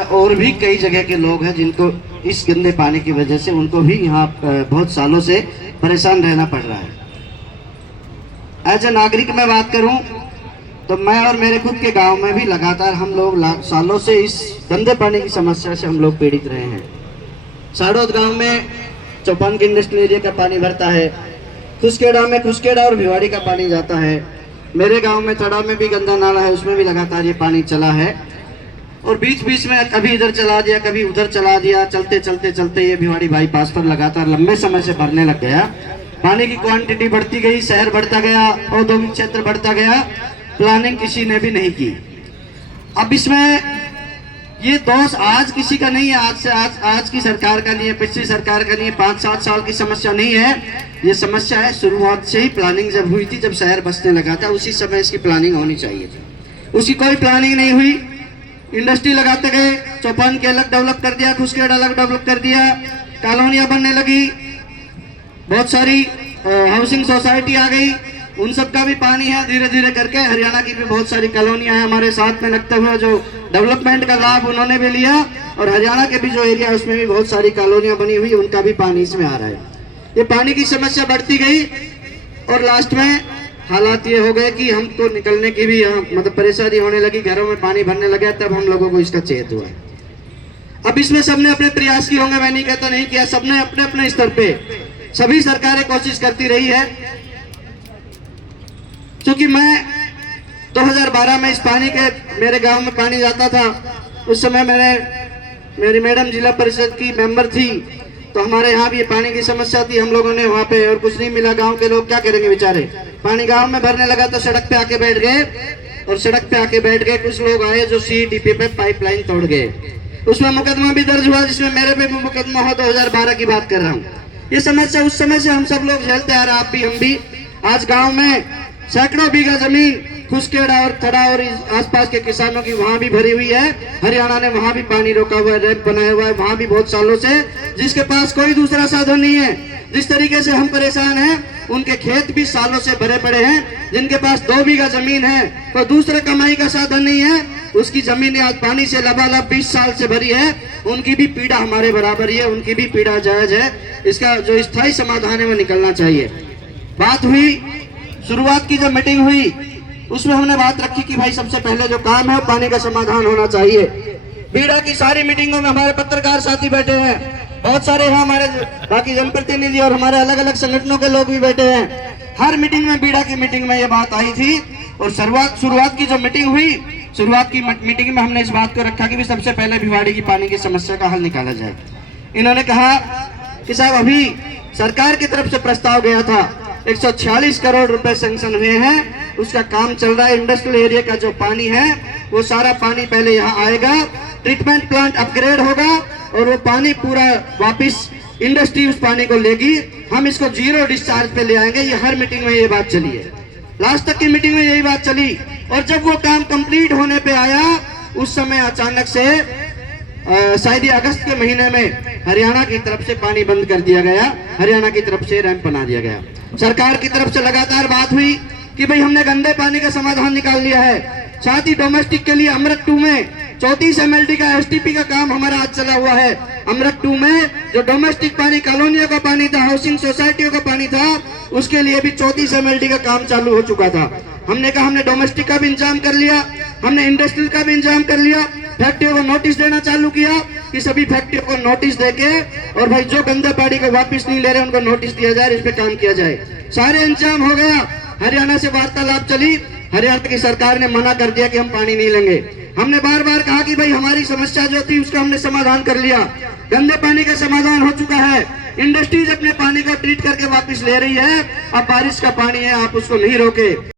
और भी कई जगह के लोग हैं जिनको इस गंदे पानी की वजह से उनको भी यहाँ बहुत सालों से परेशान रहना पड़ रहा है। एज ए नागरिक मैं बात करूं तो मैं और मेरे खुद के गांव में भी लगातार हम लोग सालों से इस गंदे पानी की समस्या से हम लोग पीड़ित रहे हैं। साड़ोद गांव में चौपान के इंडस्ट्रियल एरिया का पानी भरता है, खुसखेड़ा में खुसखेड़ा और भिवाड़ी का पानी जाता है। मेरे गांव में चढ़ा में भी गंदा नाला है, उसमें भी लगातार ये पानी चला है और बीच बीच में कभी इधर चला दिया कभी उधर चला दिया। चलते चलते चलते ये भिवाड़ी बाईपास पर लगातार लंबे समय से भरने लग गया। पानी की क्वांटिटी बढ़ती गई, शहर बढ़ता गया, औद्योगिक क्षेत्र बढ़ता गया, प्लानिंग किसी ने भी नहीं की। अब इसमें ये दोष आज किसी का नहीं है, आज की सरकार का नहीं है, पिछली सरकार का नहीं है, 5-7 साल की समस्या नहीं है। ये समस्या है शुरुआत से ही। प्लानिंग जब हुई थी, जब शहर बसने लगा था, उसी समय इसकी प्लानिंग होनी चाहिए थी। उसकी कोई प्लानिंग नहीं हुई। इंडस्ट्री लगाते गए, चौपान के अलग डेवलप कर दिया, खुसखेड़ा अलग डेवलप कर दिया, कॉलोनियां बनने लगी, बहुत सारी हाउसिंग सोसाइटी आ गई, उन सब का भी पानी है। धीरे धीरे करके हरियाणा की भी बहुत सारी कॉलोनियां हैं हमारे साथ में लगते हुए, जो डेवलपमेंट का लाभ उन्होंने भी लिया और हरियाणा के भी जो एरिया है उसमें भी बहुत सारी कॉलोनियां बनी हुई, उनका भी पानी इसमें आ रहा है। ये पानी की समस्या बढ़ती गई और लास्ट में हालात ये हो गए कि हमको निकलने की भी मतलब परेशानी होने लगी, घरों में पानी भरने लगा, तब हम लोगों को इसका चेत हुआ। अब इसमें सबने अपने प्रयास किए होंगे, मैं नहीं कहता नहीं किया, सबने अपने अपने स्तर पे सभी सरकारें कोशिश करती रही है। क्योंकि मैं 2012 में इस पानी के मेरे गांव में पानी जाता था, उस समय मेरी मैडम जिला परिषद की मेंबर थी, तो हमारे यहाँ भी पानी की समस्या थी। हम लोगों ने वहाँ पे और कुछ नहीं मिला, गांव के लोग क्या करेंगे बेचारे। पानी गांव में भरने लगा तो सड़क पे आके बैठ गए और सड़क पे आके बैठ गए कुछ लोग आए जो CDP पे पाइपलाइन तोड़ गए। उसमें मुकदमा भी दर्ज हुआ, जिसमें मेरे पे भी मुकदमा हो। 2012 की बात कर रहा हूँ। ये समस्या उस समय से हम सब लोग झेलते आ रहे, आप भी हम भी। आज गाँव में सैकड़ों बीघा जमीन खुसखेड़ा और थड़ा और आसपास के किसानों की वहां भी भरी हुई है। हरियाणा ने वहां भी पानी रोका हुआ है, रैंप बनाया हुआ है वहां भी बहुत सालों से, जिसके पास कोई दूसरा साधन नहीं है। जिस तरीके से हम परेशान हैं, उनके खेत भी सालों से भरे पड़े हैं। जिनके पास 2 बीघा जमीन है, कोई दूसरा कमाई का साधन नहीं है, उसकी जमीन आज पानी से लबालब 20 साल से भरी है। उनकी भी पीड़ा हमारे बराबर ही है, उनकी भी पीड़ा जायज है। इसका जो स्थायी समाधान है वो निकलना चाहिए। बात हुई, शुरुआत की जब मीटिंग हुई उसमें हमने बात रखी कि भाई सबसे पहले जो काम है वो पानी का समाधान होना चाहिए। बीड़ा की सारी मीटिंगों में हमारे पत्रकार साथी बैठे हैं, बहुत सारे हैं हमारे बाकी जनप्रतिनिधि और हमारे अलग अलग संगठनों के लोग भी बैठे हैं। हर मीटिंग में, बीड़ा की मीटिंग में ये बात आई थी और शुरुआत की जो मीटिंग हुई, शुरुआत की मीटिंग में हमने इस बात को रखा कि सबसे पहले भिवाड़ी की पानी की समस्या का हल निकाला जाए। इन्होंने कहा कि साहब अभी सरकार की तरफ से प्रस्ताव गया था, 146 करोड़ रुपए सैंक्शन हुए हैं, उसका काम चल रहा है। इंडस्ट्रियल एरिया का जो पानी है वो सारा पानी पहले यहाँ आएगा, ट्रीटमेंट प्लांट अपग्रेड होगा और वो पानी पूरा वापस इंडस्ट्री उस पानी को लेगी। हम इसको 0 डिस्चार्ज पे ले आएंगे। ये हर मीटिंग में ये बात चली है, लास्ट तक की मीटिंग में यही बात चली। और जब वो काम कंप्लीट होने पे आया, उस समय अचानक से शायद अगस्त के महीने में हरियाणा की तरफ से पानी बंद कर दिया गया, हरियाणा की तरफ से रैंप बना दिया गया। सरकार की तरफ से लगातार बात हुई कि भाई हमने गंदे पानी का समाधान निकाल लिया है। साथ ही डोमेस्टिक के लिए अमृत 2 में 34 MLD का STP का काम हमारा आज चला हुआ है। अमृत 2 में जो डोमेस्टिक पानी कॉलोनियों का पानी था, हाउसिंग सोसाइटियों का पानी था, उसके लिए भी 34 MLD का काम चालू हो चुका था। हमने कहा हमने डोमेस्टिक का भी इंतजाम कर लिया, हमने इंडस्ट्रियल का भी इंतजाम कर लिया। फैक्ट्रियों को नोटिस देना चालू किया कि सभी फैक्ट्रियों को नोटिस देके और भाई जो गंदे पानी को वापस नहीं ले रहे उनको नोटिस दिया जाए, इस पे काम किया जाए। सारे इंतजाम हो गया। हरियाणा से वार्तालाप चली, हरियाणा की सरकार ने मना कर दिया कि हम पानी नहीं लेंगे। हमने बार बार कहा कि भाई हमारी समस्या जो थी उसका हमने समाधान कर लिया, गंदे पानी का समाधान हो चुका है। इंडस्ट्रीज अपने पानी को ट्रीट करके वापस ले रही है। अब बारिश का पानी है, आप उसको नहीं रोके।